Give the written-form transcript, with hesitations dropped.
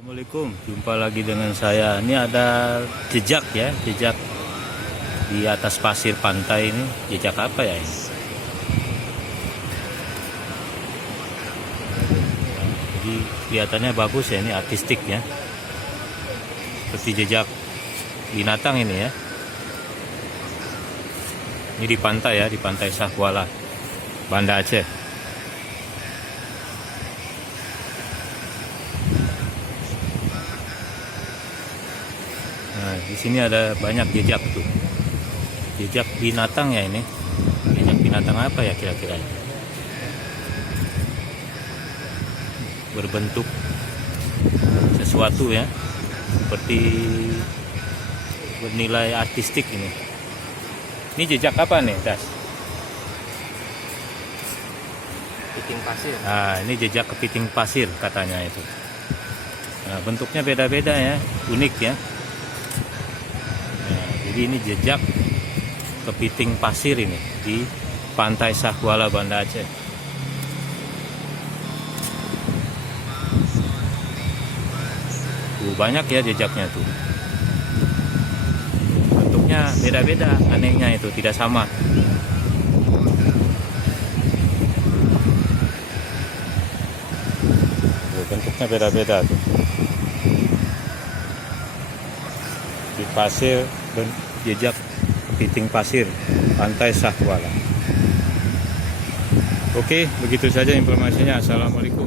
Assalamualaikum, jumpa lagi dengan saya. Ini ada jejak ya, jejak di atas pasir pantai ini. Jejak apa ya ini? Jadi kelihatannya bagus ya, ini artistik ya. Seperti jejak binatang ini ya. Ini di pantai ya, di pantai Sahkuala, Banda Aceh. Nah, di sini ada banyak jejak tuh. Jejak binatang ya ini. Jejak binatang apa ya kira-kira? Berbentuk sesuatu ya. Seperti bernilai artistik ini. Ini jejak apa nih, Das? Kepiting pasir. Nah, ini jejak kepiting pasir katanya itu. Nah, bentuknya beda-beda ya, unik ya. Jadi ini jejak kepiting pasir ini di pantai Sahkuala, Banda Aceh. Banyak ya jejaknya tuh. Bentuknya beda-beda, anehnya itu tidak sama. Bentuknya beda-beda tuh. Di pasir, jejak kepiting pasir pantai Sahkuala. Oke, begitu saja informasinya. Assalamualaikum.